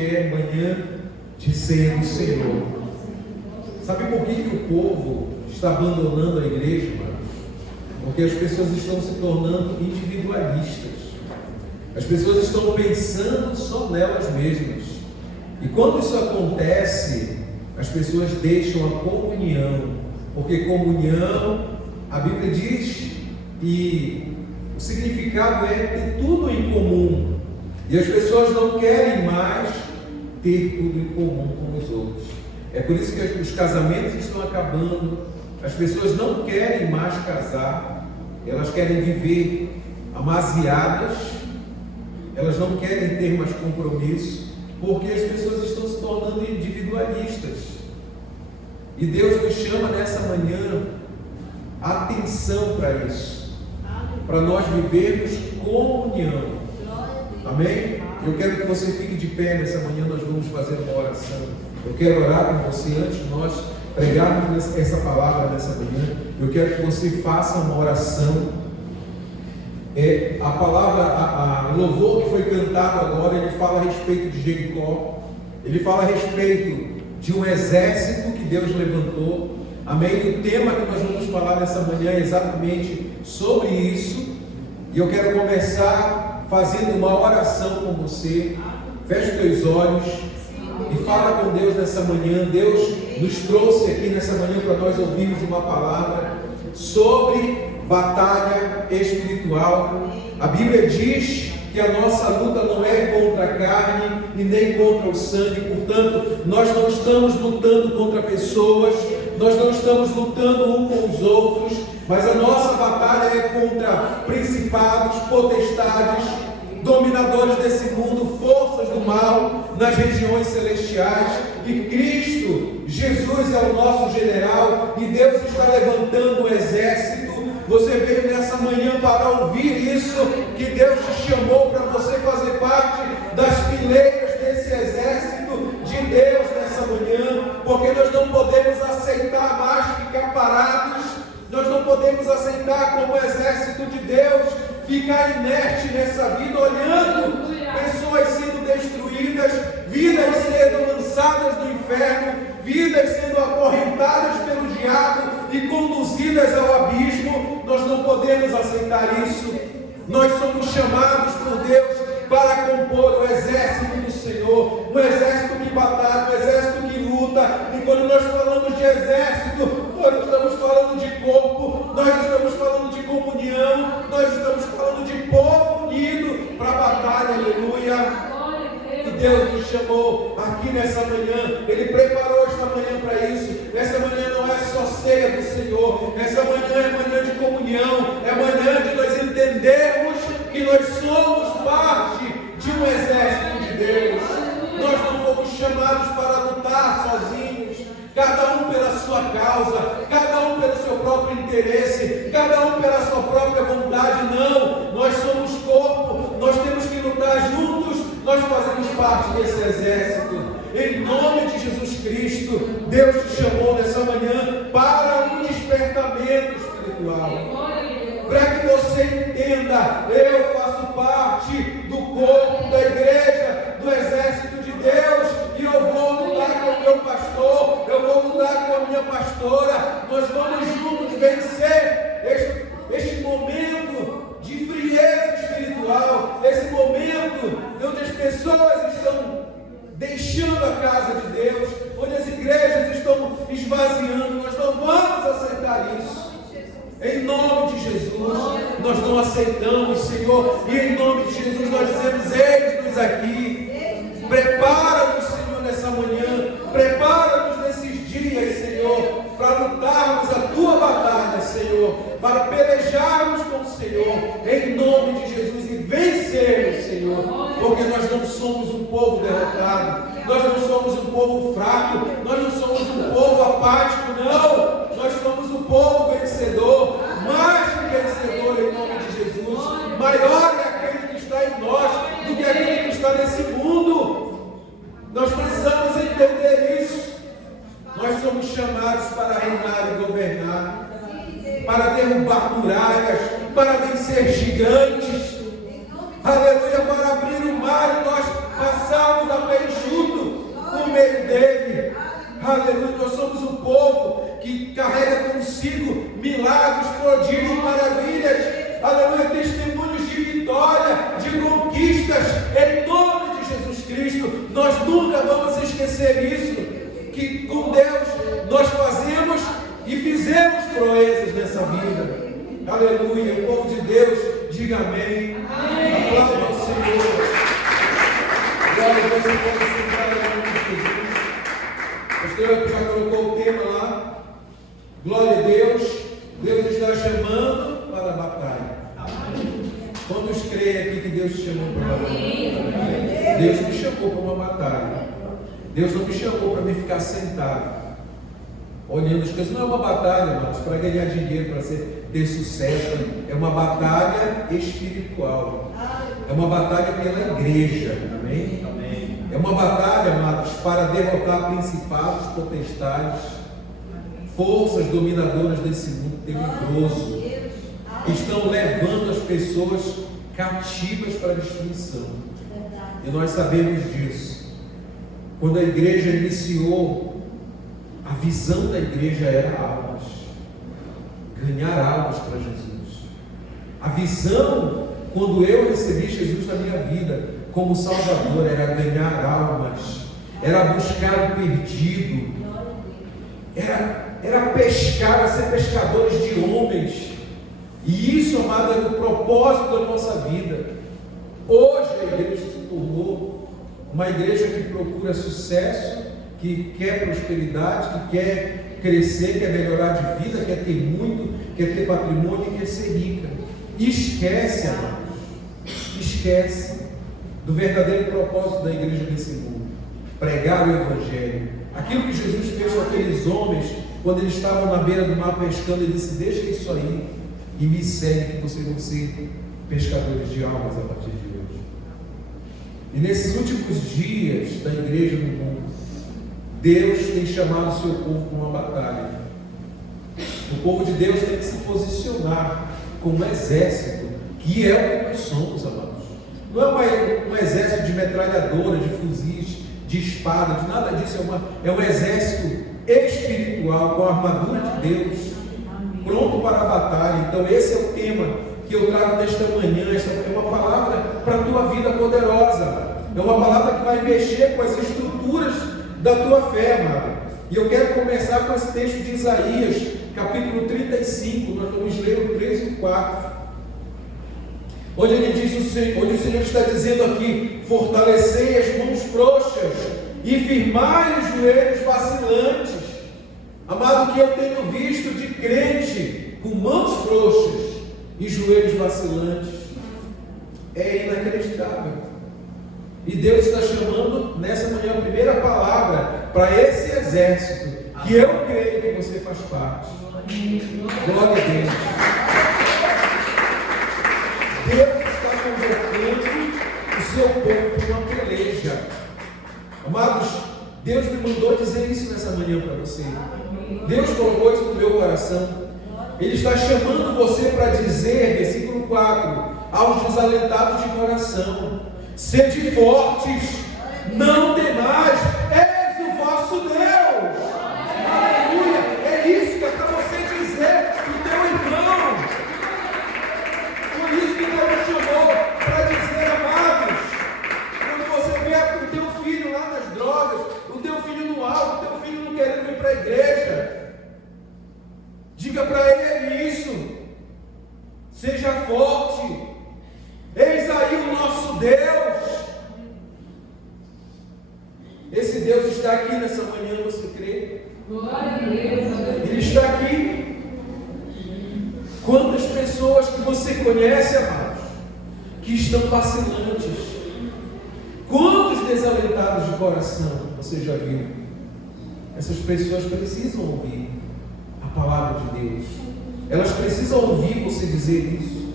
É manhã de ceia do Senhor. Sabe por que o povo está abandonando a igreja, irmãos? Porque as pessoas estão se tornando individualistas. As pessoas estão pensando só nelas mesmas. E quando isso acontece, as pessoas deixam a comunhão. Porque comunhão, a Bíblia diz que o significado é ter tudo em comum. E as pessoas não querem mais ter tudo em comum com os outros. É por isso que os casamentos estão acabando. As pessoas não querem mais casar. Elas querem viver amasiadas. Elas não querem ter mais compromisso, porque as pessoas estão se tornando individualistas. E Deus nos chama nessa manhã atenção para isso, para nós vivermos comunhão. Amém? Eu quero que você fique de pé nessa manhã. Nós vamos fazer uma oração. Eu quero orar com você antes de nós pregarmos essa palavra nessa manhã. Eu quero que você faça uma oração. A palavra, o louvor que foi cantado agora, ele fala a respeito de Jericó. Ele fala a respeito de um exército que Deus levantou. Amém? E o tema que nós vamos falar nessa manhã é exatamente sobre isso. E eu quero começar fazendo uma oração com você. Feche os teus olhos e fala com Deus nessa manhã. Deus nos trouxe aqui nessa manhã para nós ouvirmos uma palavra sobre batalha espiritual. A Bíblia diz que a nossa luta não é contra a carne e nem contra o sangue. Portanto, nós não estamos lutando contra pessoas, nós não estamos lutando um com os outros, mas a nossa batalha é contra principados, potestades, dominadores desse mundo, forças do mal nas regiões celestiais. E Cristo Jesus é o nosso general, e Deus está levantando um exército. Você veio nessa manhã para ouvir isso, que Deus te chamou para você fazer parte das fileiras desse exército de Deus nessa manhã, porque nós não podemos aceitar mais ficar parados. Nós não podemos aceitar, como exército de Deus, ficar inerte nessa vida, olhando pessoas sendo destruídas, vidas sendo lançadas no inferno, vidas sendo acorrentadas pelo diabo e conduzidas ao abismo. Nós não podemos aceitar isso. Nós somos chamados por Deus para compor o exército do Senhor, um exército que batalha, um exército que luta. E quando nós falamos de exército, nós estamos falando de corpo, nós estamos falando de comunhão, nós estamos falando de povo unido para a batalha. Aleluia! E Deus nos chamou aqui nessa manhã. Ele preparou esta manhã para isso. Essa manhã não é só ceia do Senhor, essa manhã é manhã de comunhão, é manhã de nós entendermos que nós somos parte de um exército de Deus. Nós não fomos chamados para lutar sozinhos, cada um pela sua causa, cada um pelo seu próprio interesse, cada um pela sua própria vontade. Não, nós somos corpo, nós temos que lutar juntos. Nós fazemos parte desse exército. Em nome de Jesus Cristo, Deus te chamou nessa manhã para um despertamento espiritual, para que você entenda: eu faço parte do corpo da igreja, do exército de Deus, e eu vou lutar com o meu pastor, eu vou lutar com a minha pastora. Nós vamos juntos vencer este momento de frieza espiritual, esse momento onde as pessoas estão deixando a casa de Deus, onde as igrejas estão esvaziando. Nós não vamos aceitar isso. Em nome de Jesus, nós não aceitamos, Senhor, e em nome de Jesus nós dizemos: eis-nos aqui. Prepara-nos, Senhor, nessa manhã, prepara-nos nesses dias, Senhor, para lutarmos a tua batalha, Senhor, para pelejarmos com o Senhor, em nome de Jesus, e vencermos, Senhor, porque nós não somos um povo derrotado, nós não somos um povo fraco, nós não somos um povo apático, não, nós somos um povo vencedor, mais que vencedor, em nome de Jesus. Maior é aquele que está em nós do que aquele que está nesse mundo. Nós precisamos entender isso. Nós somos chamados para reinar e governar, para derrubar muralhas, para vencer gigantes. Aleluia, para abrir o mar e nós passarmos a pé enxuto. Aleluia, nós somos um povo que carrega consigo milagres, prodígios, maravilhas. Aleluia, testemunhos de vitória, de conquistas, em nome de Jesus Cristo. Nós nunca vamos esquecer isso, que com Deus nós fazemos e fizemos proezas nessa vida. Aleluia, o povo de Deus, diga amém. Aplauda ao Senhor. Glória a Deus, você pode sentar em nome de Jesus. O pastor já colocou o tema lá. Glória a Deus. Deus está chamando para a batalha. Quantos creem aqui que Deus te chamou para a batalha? Deus me chamou para uma batalha. Deus não me chamou para me ficar sentado olhando as coisas. Não é uma batalha, mas para ganhar dinheiro, para ter sucesso. É uma batalha espiritual. É uma batalha pela igreja. Amém? É uma batalha, amados, para derrotar principados, potestades, forças dominadoras desse mundo tenebroso, que estão levando as pessoas cativas para a destruição. E nós sabemos disso. Quando a igreja iniciou, a visão da igreja era almas, ganhar almas para Jesus. A visão, quando eu recebi Jesus na minha vida como Salvador, era ganhar almas, era buscar o perdido, era pescar, era ser pescadores de homens. E isso, amado, é o propósito da nossa vida. Hoje a igreja se tornou uma igreja que procura sucesso, que quer prosperidade, que quer crescer, quer melhorar de vida, quer ter muito, quer ter patrimônio e quer ser rica. E esquece, amados, esquece do verdadeiro propósito da igreja desse mundo: pregar o Evangelho. Aquilo que Jesus fez com aqueles homens, quando eles estavam na beira do mar pescando, ele disse: deixa isso aí e me segue, que vocês vão ser pescadores de almas a partir de hoje. E nesses últimos dias da igreja no mundo, Deus tem chamado o seu povo para uma batalha. O povo de Deus tem que se posicionar como exército, que é o que nós somos, amados. Não é um exército de metralhadora, de fuzis, de espada, de nada disso. É um exército espiritual, com a armadura de Deus, pronto para a batalha. Então esse é o tema que eu trago nesta manhã. Esta é uma palavra para a tua vida poderosa. É uma palavra que vai mexer com as estruturas da tua fé, amado. E eu quero começar com esse texto de Isaías, capítulo 35. Nós vamos ler o 3 e o 4. Onde ele diz, onde o Senhor está dizendo aqui: fortalecei as mãos frouxas e firmai os joelhos vacilantes. Amado, o que eu tenho visto de crente com mãos frouxas e joelhos vacilantes é inacreditável. E Deus está chamando nessa manhã a primeira palavra para esse exército, que eu creio que você faz parte. Glória a Deus. Deus está convocando o seu povo para uma peleja. Amados, Deus me mandou dizer isso nessa manhã para você. Deus colocou isso no meu coração. Ele está chamando você para dizer, versículo 4, aos desalentados de coração: sede fortes, não temais, eis o vosso Deus. Aleluia, é isso que é para você dizer para o teu irmão. Por isso que Deus me chamou para dizer, amados, quando você vê o teu filho lá nas drogas, o teu filho no álcool, o teu filho não querendo vir para a igreja, diga para ele isso: seja forte, eis aí o nosso Deus. Esse Deus está aqui nessa manhã, você crê? Glória a Deus. Ele está aqui. Quantas pessoas que você conhece, amados, que estão vacilantes? Quantos desalentados de coração você já viu? Essas pessoas precisam ouvir a palavra de Deus. Elas precisam ouvir você dizer isso.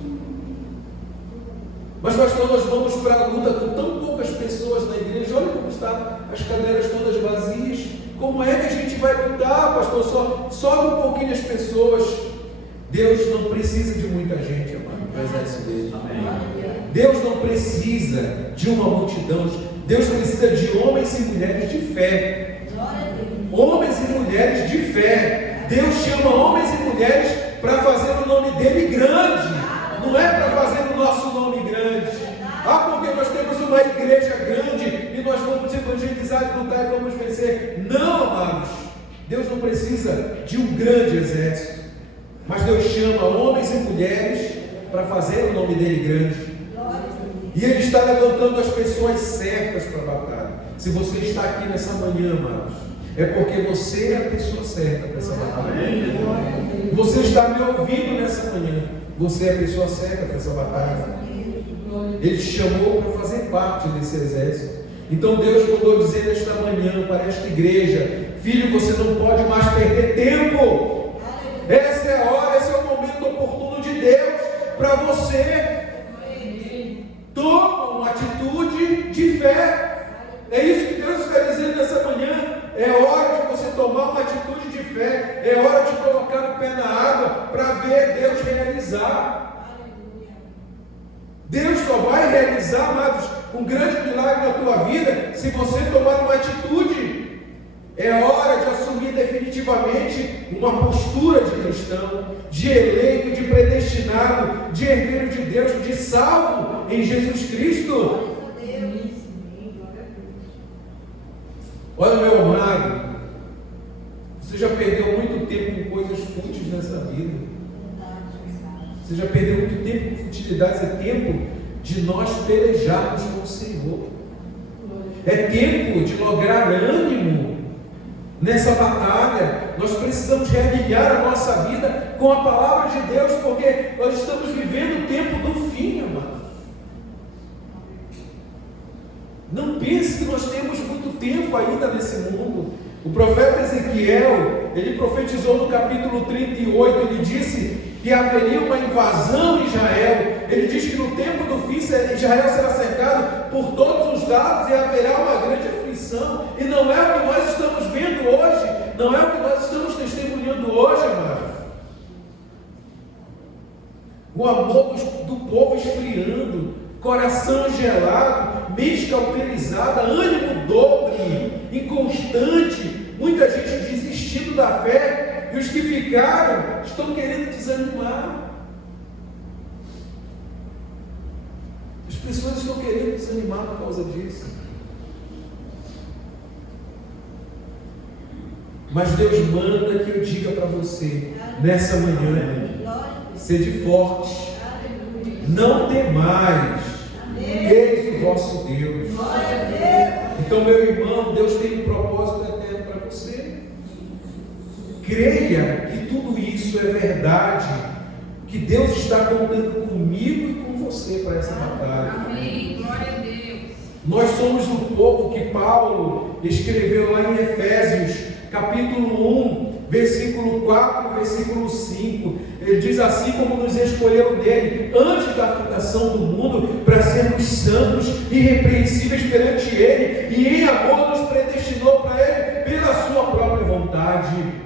Mas pastor, nós vamos para a luta com tão poucas pessoas na igreja. Olha como está as cadeiras todas vazias. Como é que a gente vai lutar, pastor? Sobe um pouquinho as pessoas. Deus não precisa de muita gente, amado, para o exército dele. Deus não precisa de uma multidão. Deus precisa de homens e mulheres de fé. Homens mulheres para fazer o nome dele grande, não é para fazer o nosso nome grande. Porque nós temos uma igreja grande e nós vamos evangelizar, lutar e vamos vencer. Não, amados, Deus não precisa de um grande exército, mas Deus chama homens e mulheres para fazer o nome dele grande. E Ele está levantando as pessoas certas para a batalha. Se você está aqui nessa manhã, amados, é porque você é a pessoa certa para essa batalha. Você está me ouvindo nessa manhã, você é a pessoa certa para essa batalha. Ele te chamou para fazer parte desse exército. Então Deus mandou dizer nesta manhã para esta igreja: filho, você não pode mais perder tempo. Essa é a hora, esse é o momento oportuno de Deus para você. Toma uma atitude de fé. É isso que Deus está dizendo nessa manhã. É hora de você tomar uma atitude de fé. É hora de colocar o pé na água para ver Deus realizar. Deus só vai realizar, amados, um grande milagre na tua vida se você tomar uma atitude. É hora de assumir definitivamente uma postura de cristão, de eleito, de predestinado, de herdeiro de Deus, de salvo em Jesus Cristo. Olha, meu amado, você já perdeu muito tempo com coisas fúteis nessa vida. Você já perdeu muito tempo com futilidades. É tempo de nós pelejarmos com o Senhor. É tempo de lograr ânimo nessa batalha. Nós precisamos realinhar a nossa vida com a palavra de Deus, porque nós estamos vivendo o tempo do fim, amados. Não pense que nós temos muito tempo ainda nesse mundo. O profeta Ezequiel, ele profetizou no capítulo 38, ele disse que haveria uma invasão em Israel. Ele diz que no tempo do fim Israel será cercado por todos os lados e haverá uma grande aflição. E não é o que nós estamos vendo hoje, não é o que nós estamos testemunhando hoje, amados. O amor do povo esfriando, coração gelado, mente cauterizada, ânimo dobre, inconstante, muita gente desistindo da fé. E os que ficaram estão querendo desanimar. As pessoas estão querendo desanimar por causa disso. Mas Deus manda que eu diga para você, nessa manhã: sede forte, não temais, eis o vosso Deus. Então, meu irmão, Deus tem um propósito eterno para você. Creia que tudo isso é verdade, que Deus está contando comigo e com você para essa batalha. Amém. Glória a Deus. Nós somos o povo que Paulo escreveu lá em Efésios, capítulo 1, versículo 4, versículo 5. Ele diz assim: como nos escolheu nele antes da fundação do mundo, para sermos santos e irrepreensíveis perante ele, e em amor nos predestinou para ele pela sua própria vontade.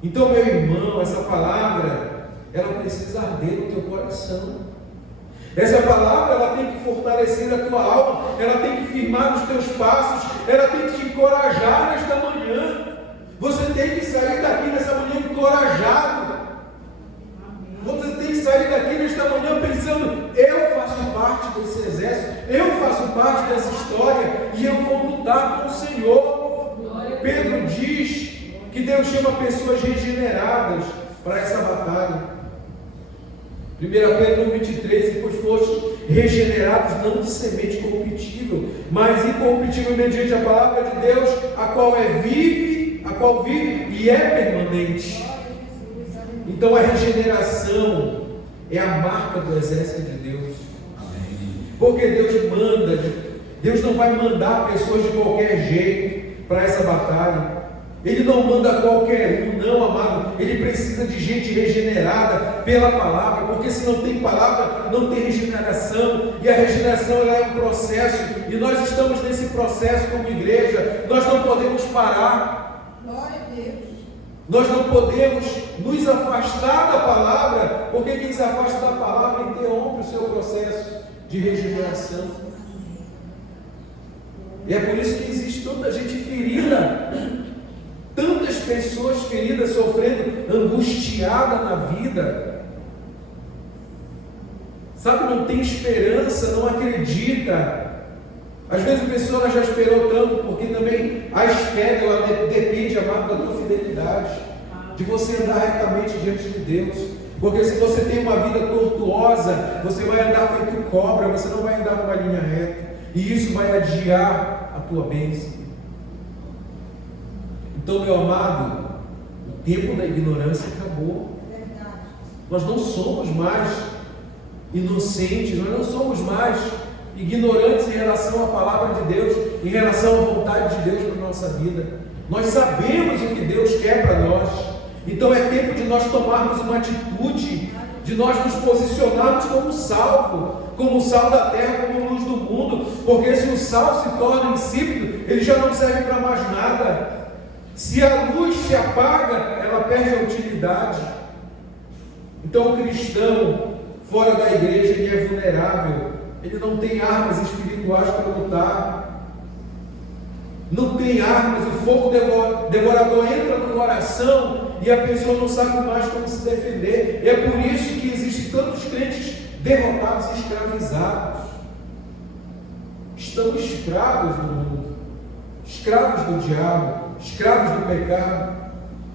Então, meu irmão, essa palavra, ela precisa arder no teu coração. Essa palavra, ela tem que fortalecer a tua alma, ela tem que firmar os teus passos, ela tem que te encorajar nesta manhã. Você tem que sair daqui nessa manhã encorajado. Você tem que sair daqui nesta manhã pensando: eu faço parte desse exército, eu faço parte dessa história e eu vou lutar com o Senhor. Pedro diz que Deus chama pessoas regeneradas para essa batalha. 1 Pedro 1,23: e pois foste regenerados não de semente corruptível, mas incorruptível mediante a palavra de Deus, a qual vive e é permanente. Então a regeneração é a marca do exército de Deus. Porque Deus manda, Deus não vai mandar pessoas de qualquer jeito para essa batalha. Ele não manda qualquer um, não, amado. Ele precisa de gente regenerada pela palavra, porque se não tem palavra, não tem regeneração. E a regeneração, ela é um processo, e nós estamos nesse processo como igreja. Nós não podemos parar. Glória a Deus. Nós não podemos nos afastar da palavra, porque quem se afasta da palavra interrompe o seu processo de regeneração. E é por isso que existe tanta gente ferida, tantas pessoas feridas, sofrendo, angustiadas na vida. Sabe, não tem esperança, não acredita. Às vezes a pessoa já esperou tanto, porque também a espera, ela depende, amado, da tua fidelidade, de você andar retamente diante de Deus. Porque se você tem uma vida tortuosa, você vai andar feito cobra, você não vai andar numa linha reta, e isso vai adiar a tua bênção. Então, meu amado, o tempo da ignorância acabou. Nós não somos mais inocentes, nós não somos mais ignorantes em relação à palavra de Deus, em relação à vontade de Deus para a nossa vida. Nós sabemos o que Deus quer para nós. Então é tempo de nós tomarmos uma atitude, de nós nos posicionarmos como sal da terra, como luz do mundo, porque se o sal se torna insípido, ele já não serve para mais nada. Se a luz se apaga, ela perde a utilidade. Então o cristão fora da igreja, ele é vulnerável, ele não tem armas espirituais para lutar, não tem armas, o fogo devorador entra no coração e a pessoa não sabe mais como se defender. É por isso que existem tantos crentes derrotados e escravizados. Estão escravos do mundo, escravos do diabo, escravos do pecado,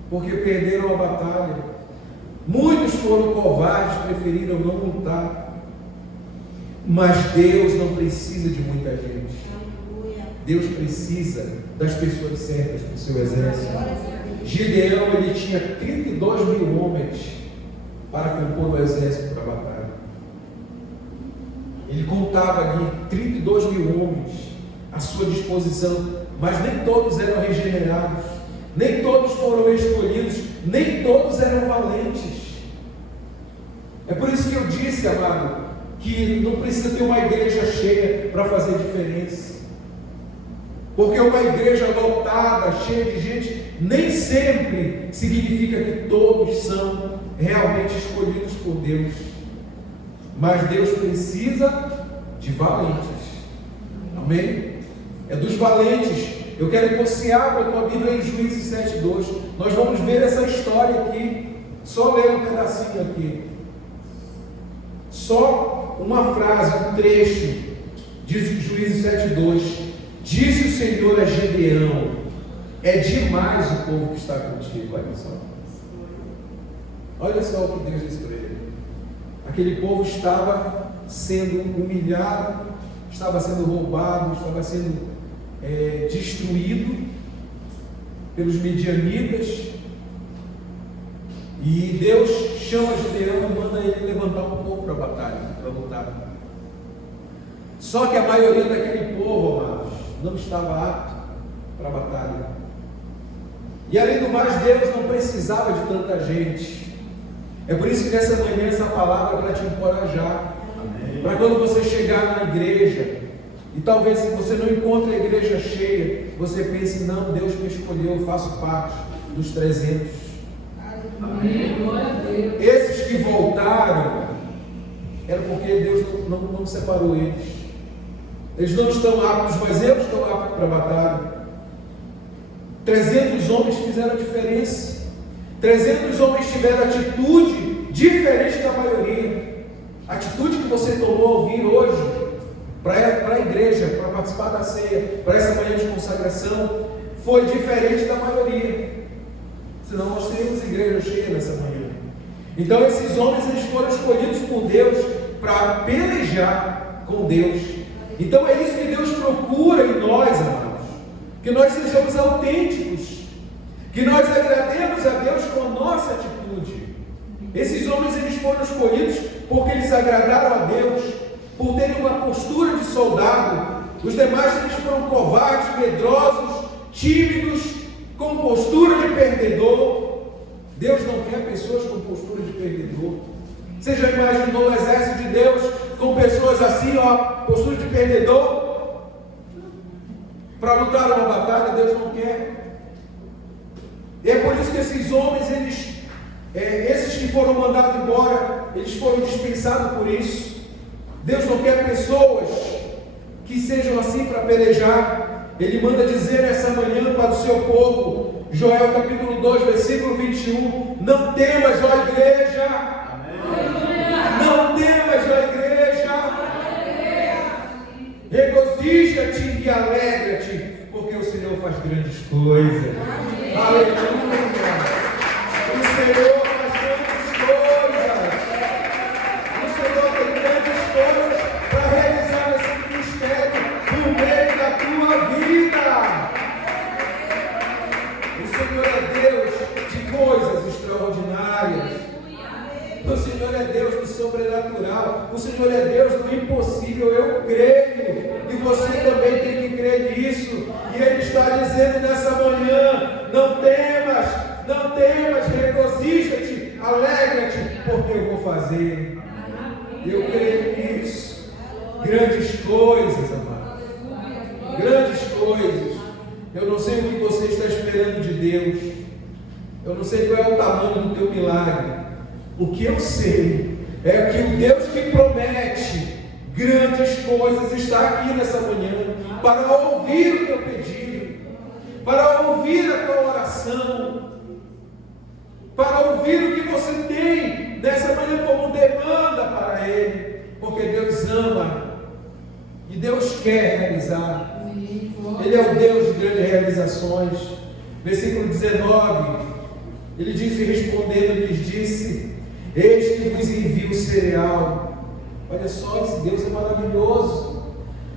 porque perderam a batalha. Muitos foram covardes, preferiram não lutar. Mas Deus não precisa de muita gente. Deus precisa das pessoas certas para o seu exército. Gideão, ele tinha 32 mil homens para compor o exército para a batalha. Ele contava ali 32 mil homens à sua disposição, mas nem todos eram regenerados, nem todos foram escolhidos, nem todos eram valentes. É por isso que eu disse, amado, que não precisa ter uma igreja cheia para fazer diferença. Porque uma igreja lotada, cheia de gente, nem sempre significa que todos são realmente escolhidos por Deus. Mas Deus precisa de valentes. Amém? É dos valentes. Eu quero que você abra a tua Bíblia em Juízes 7:2. Nós vamos ver essa história aqui. Só ler um pedacinho aqui. Só uma frase, um trecho de Juízes 7:2. Disse o Senhor a Gideão: é demais o povo que está contigo. Olha só. Olha só o que Deus disse para ele. Aquele povo estava sendo humilhado, estava sendo roubado, estava sendo destruído pelos midianitas. E Deus chama Gideão e manda ele levantar um povo para a batalha, para lutar. Só que a maioria daquele povo, amados, não estava apto para a batalha. E além do mais, Deus não precisava de tanta gente. É por isso que nessa manhã essa palavra é para te encorajar. Para quando você chegar na igreja, e talvez se você não encontre a igreja cheia, você pense: não, Deus me escolheu, eu faço parte dos 300. Amém. Glória a Deus. Esses que voltaram, era porque Deus não separou eles. Eles não estão aptos, mas eu estou apto para a batalha. 300 homens fizeram a diferença. 300 homens tiveram atitude diferente da maioria. A atitude que você tomou ao vir hoje para a igreja, para participar da ceia, para essa manhã de consagração, foi diferente da maioria. Senão nós teríamos igreja cheia nessa manhã. Então esses homens, eles foram escolhidos por Deus para pelejar com Deus. Então é isso que Deus procura em nós, amados, que nós sejamos autênticos, que nós agrademos a Deus com a nossa atitude. Esses homens, eles foram escolhidos porque eles agradaram a Deus, por terem uma postura de soldado. Os demais, eles foram covardes, medrosos, tímidos, com postura de perdedor. Deus não quer pessoas com postura de perdedor. Você já imaginou o exército de Deus com pessoas assim, postura de perdedor? Para lutar uma batalha, Deus não quer. E é por isso que esses homens, esses que foram mandados embora, eles foram dispensados por isso. Deus não quer pessoas que sejam assim para pelejar. Ele manda dizer nessa manhã para o seu povo, Joel capítulo 2, versículo 21, não temas, ó igreja, não temas, ó igreja, regozija-te e alegra-te, porque o Senhor faz grandes coisas. Aleluia! O Senhor faz grandes coisas. O Senhor tem grandes coisas para realizar esse ministério por meio da tua vida. O Senhor é Deus de coisas extraordinárias. O Senhor é Deus do sobrenatural. O Senhor é Deus do impossível. Eu creio. E você também tem que crer nisso. E Ele está dizendo nessa manhã: não temas, regozija-te, alegra-te, porque eu vou fazer. Eu creio nisso. Grandes coisas, amado. Grandes coisas. Eu não sei o que você está esperando de Deus. Eu não sei qual é o tamanho do teu milagre. O que eu sei é que o Deus que promete grandes coisas está aqui nessa manhã para ouvir o teu pedido, para ouvir a tua oração, para ouvir o que você tem nessa manhã como demanda para Ele, porque Deus ama e Deus quer realizar. Ele é o Deus de grandes realizações. Versículo 19, Ele diz, e respondendo lhes disse: eis que vos envio o cereal. Olha só, esse Deus é maravilhoso,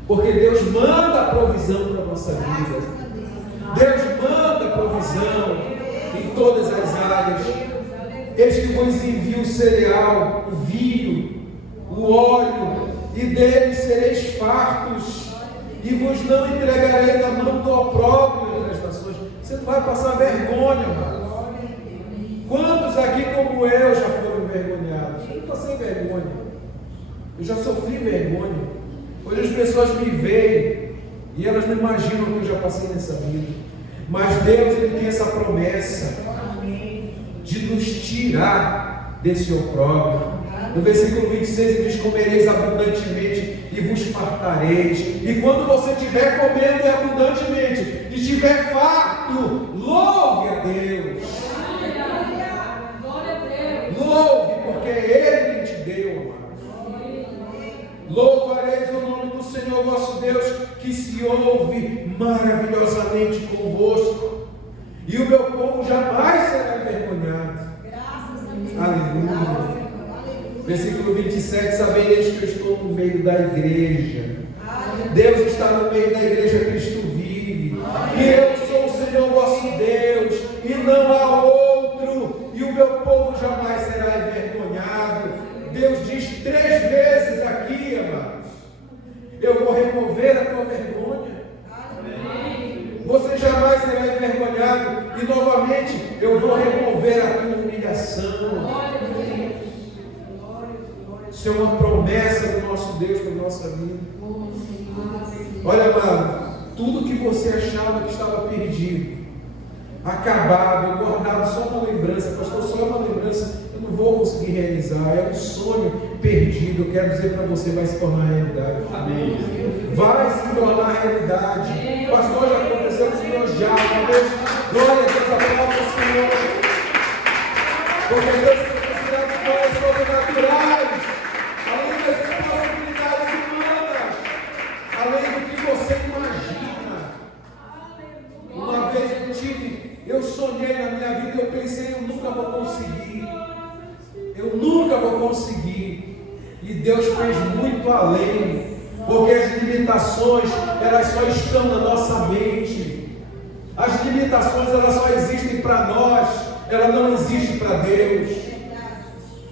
porque Deus manda a provisão para a nossa vida. Deus manda a provisão em todas as áreas. Eis que vos envio o cereal, o vinho, o óleo, e deles sereis fartos, e vos não entregarei na mão do opróbrio entre as nações. Você não vai passar vergonha, mano. Quantos aqui como eu já foram envergonhados? Eu não passei vergonha. Eu já sofri vergonha. Hoje as pessoas me veem e elas não imaginam o que eu já passei nessa vida. Mas Deus, Ele tem essa promessa de nos tirar desse opróbrio. No versículo 26 Ele diz: comereis abundantemente e vos fartareis. E quando você estiver comendo abundantemente e estiver farto, louve a Deus. Louve, porque é Ele quem te deu, amado. Louvareis o nome do Senhor vosso Deus, que se ouve maravilhosamente convosco, e o meu povo jamais será envergonhado. Aleluia. Versículo 27, sabereis que eu estou no meio da igreja. Deus está no meio da igreja, Cristo vive. E eu sou o Senhor vosso Deus, e não há outro, e o meu povo jamais será envergonhado. Deus diz 3 vezes aqui, amados: eu vou remover a tua vergonha. Você jamais será envergonhado. E novamente, eu vou remover a tua humilhação. Isso é uma promessa do nosso Deus para a nossa vida. Olha, amado, tudo que você achava que estava perdido, acabado, guardado só uma lembrança, pastor, só uma lembrança, eu não vou conseguir realizar, é um sonho perdido, eu quero dizer para você, vai se tornar realidade. Amém. Vai se tornar realidade. Pastor, já aconteceu com o Senhor já, uma vez, glória a Deus, aplauda o Senhor, porque Deus tem capacidade de coisas sobrenaturais, além das possibilidades humanas, além do que você imagina. Uma vez eu sonhei na minha vida, eu pensei, eu nunca vou conseguir. Eu nunca vou conseguir. E Deus fez muito além, porque as limitações, elas só estão na nossa mente. As limitações, elas só existem para nós, ela não existe para Deus.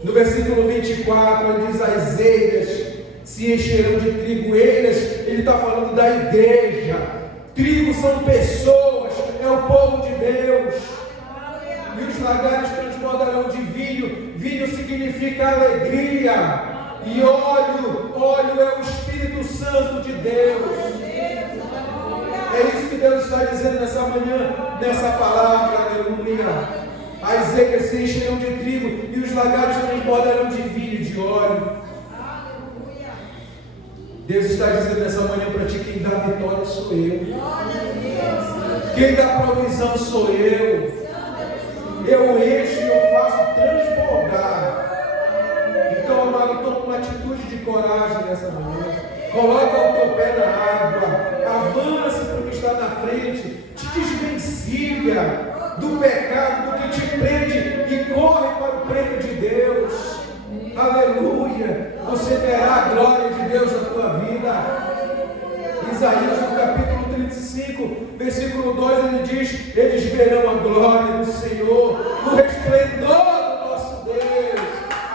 No versículo 24, ele diz: as eiras se encherão de trigo. Eiras, ele está falando da igreja. Trigo são pessoas, é o povo de Deus. E os lagares transbordarão de vinho. Vinho significa alegria. E óleo é o Espírito Santo de Deus. É isso que Deus está dizendo nessa manhã, nessa palavra, aleluia. As eiras se encherão de trigo e os lagares transbordarão de vinho e de óleo. Deus está dizendo nessa manhã para ti: quem dá vitória sou eu. Quem dá provisão sou eu. Eu encho e eu faço transbordar. Então, amado, toma uma atitude de coragem nessa manhã. Coloca o teu pé na água. Avance para o que está na frente. Te desvencilha do pecado, do que te prende, e corre para o prêmio de Deus. Aleluia. Você verá a glória de Deus na tua vida. Isaías, no capítulo 35, versículo 2, ele diz: eles verão a glória do Senhor, o resplendor do nosso Deus.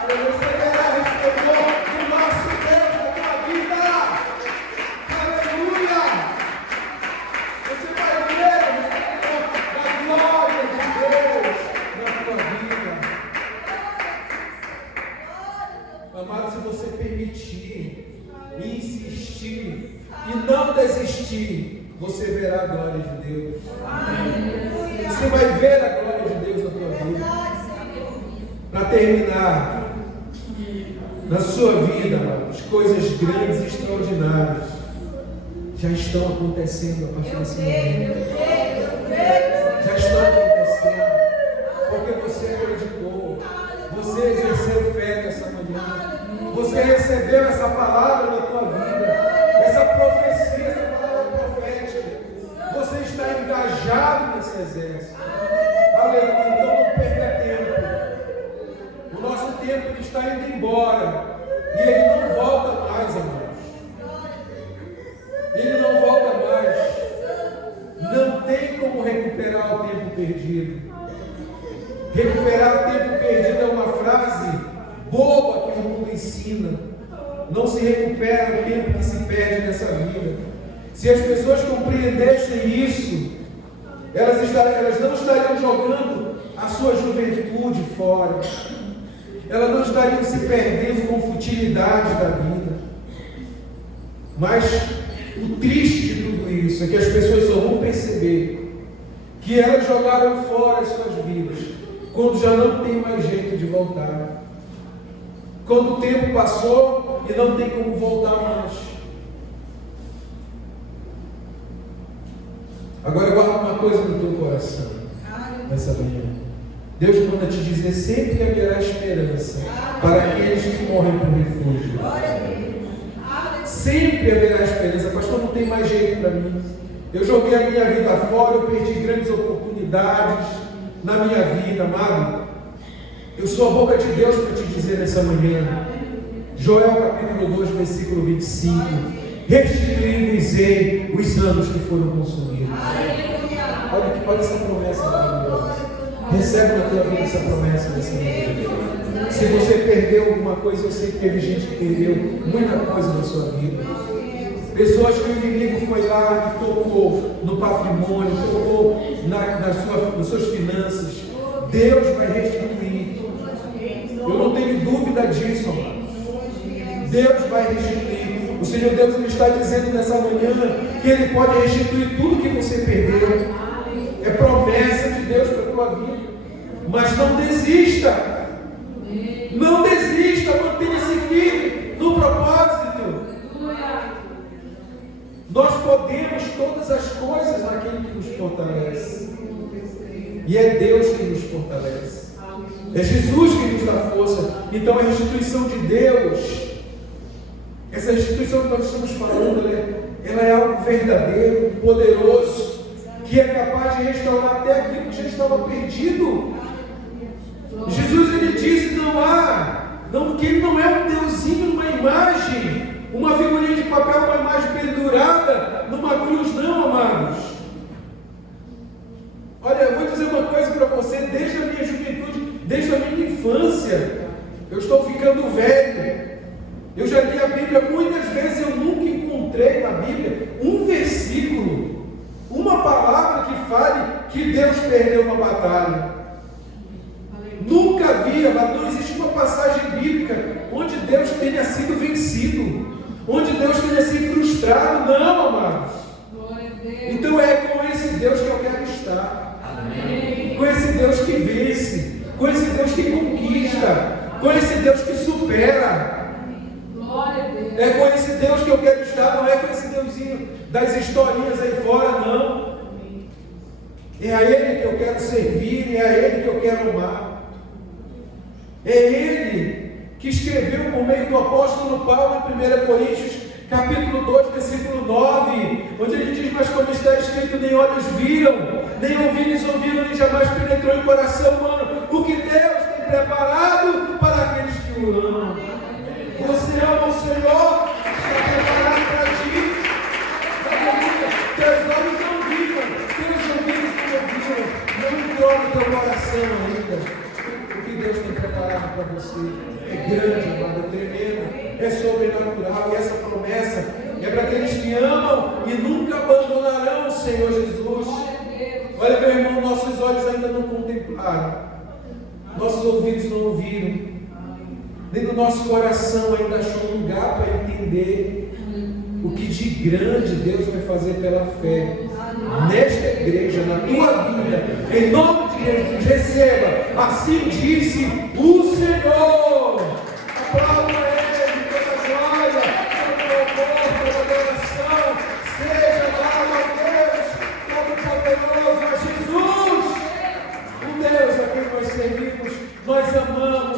Aleluia. Você verá o resplendor do nosso Deus na tua vida. Aleluia. Você vai ver o resplendor da glória de Deus na tua vida. Amado, se você permitir, insistir e não desistir, você verá a glória de Deus. Você vai ver a glória de Deus na tua vida. Para terminar, na sua vida, as coisas grandes e extraordinárias já estão acontecendo a partir desse momento. Já estão acontecendo. Porque você acreditou. Você exerceu fé nessa manhã. Você recebeu essa palavra na tua vida. Essa profecia, essa palavra profética. Você está engajado nesse exército. Aleluia. Então não perca tempo. O nosso tempo ele está indo embora. E ele não volta mais, amados. Ele não volta mais. Não tem como recuperar o tempo perdido. Recuperar o tempo perdido é uma frase boba que o mundo ensina. Não se recupera o tempo que se perde nessa vida. Se as pessoas compreendessem isso, elas não estariam jogando a sua juventude fora. Elas não estariam se perdendo com futilidade da vida. Mas o triste de tudo isso é que as pessoas só vão perceber que elas jogaram fora as suas vidas quando já não tem mais jeito de voltar. Quando o tempo passou e não tem como voltar mais. Agora guarda uma coisa no teu coração nessa manhã. Deus manda te dizer: sempre haverá esperança para aqueles que morrem por refúgio. Sempre haverá esperança. Pastor, não tem mais jeito para mim. Eu joguei a minha vida fora, eu perdi grandes oportunidades na minha vida, amado. Eu sou a boca de Deus para te dizer nessa manhã. Joel capítulo 2, versículo 25. Restituí-vos-ei os anos que foram consumidos. Olha essa promessa maravilhosa. Recebe na tua vida essa promessa nessa manhã. Se você perdeu alguma coisa, eu sei que teve gente que perdeu muita coisa na sua vida. Pessoas que o inimigo foi lá e tocou no patrimônio, tocou nas suas finanças. Deus vai restituir. Eu não tenho dúvida disso, amado. Deus vai restituir. O Senhor Deus ele está dizendo nessa manhã que Ele pode restituir tudo que você perdeu. É promessa de Deus para a tua vida. Mas não desista. Não desista, mantenha-se firme no propósito. Nós podemos todas as coisas naquele que nos fortalece. E é Deus que nos fortalece. É Jesus que nos dá força. Então a restituição de Deus, essa restituição que nós estamos falando, ela é algo verdadeiro, poderoso, que é capaz de restaurar até aquilo que já estava perdido. Jesus ele disse: que Ele não é um deusinho, uma imagem, uma figurinha de papel, uma imagem pendurada numa cruz, não, amados. Olha, eu vou dizer uma coisa para você, desde a minha juventude, desde a minha infância, eu estou ficando velho. Eu já li a Bíblia muitas vezes, eu nunca encontrei na Bíblia um versículo, uma palavra que fale que Deus perdeu uma batalha. Nunca vi, mas não existe uma passagem bíblica onde Deus tenha sido vencido, onde Deus tenha sido frustrado, não, amados. Então é com esse Deus que eu quero estar. Amém. Com esse Deus que vence, com esse Deus que conquista, com esse Deus que supera. É com esse Deus que eu quero É a Ele que eu quero servir, é a Ele que eu quero amar. É Ele que escreveu por meio do apóstolo Paulo em 1 Coríntios, capítulo 2, versículo 9, onde ele diz: mas como está escrito, nem olhos viram, nem ouvidos ouviram, nem jamais penetrou em coração humano o que Deus tem preparado para aqueles que o amam. Você ama o Senhor? Está preparado para ti? Teus olhos não viram, teus ouvidos não ouviram, não entrou no teu coração ainda. O que Deus tem preparado para você é grande, amado, é tremendo, é sobrenatural. E essa promessa é para aqueles que amam e nunca abandonarão o Senhor Jesus. Olha, meu irmão, nossos olhos ainda não contemplaram, nossos ouvidos não ouviram, nem no nosso coração ainda achou lugar para entender o que de grande Deus vai fazer pela fé nesta igreja, na tua vida. Em nome de Jesus, receba. Assim disse o Senhor. Aplauda Ele, toda glória, todo louvor, toda adoração seja dado a Deus Todo-Poderoso, a Jesus, o Deus a quem nós servimos, nós amamos.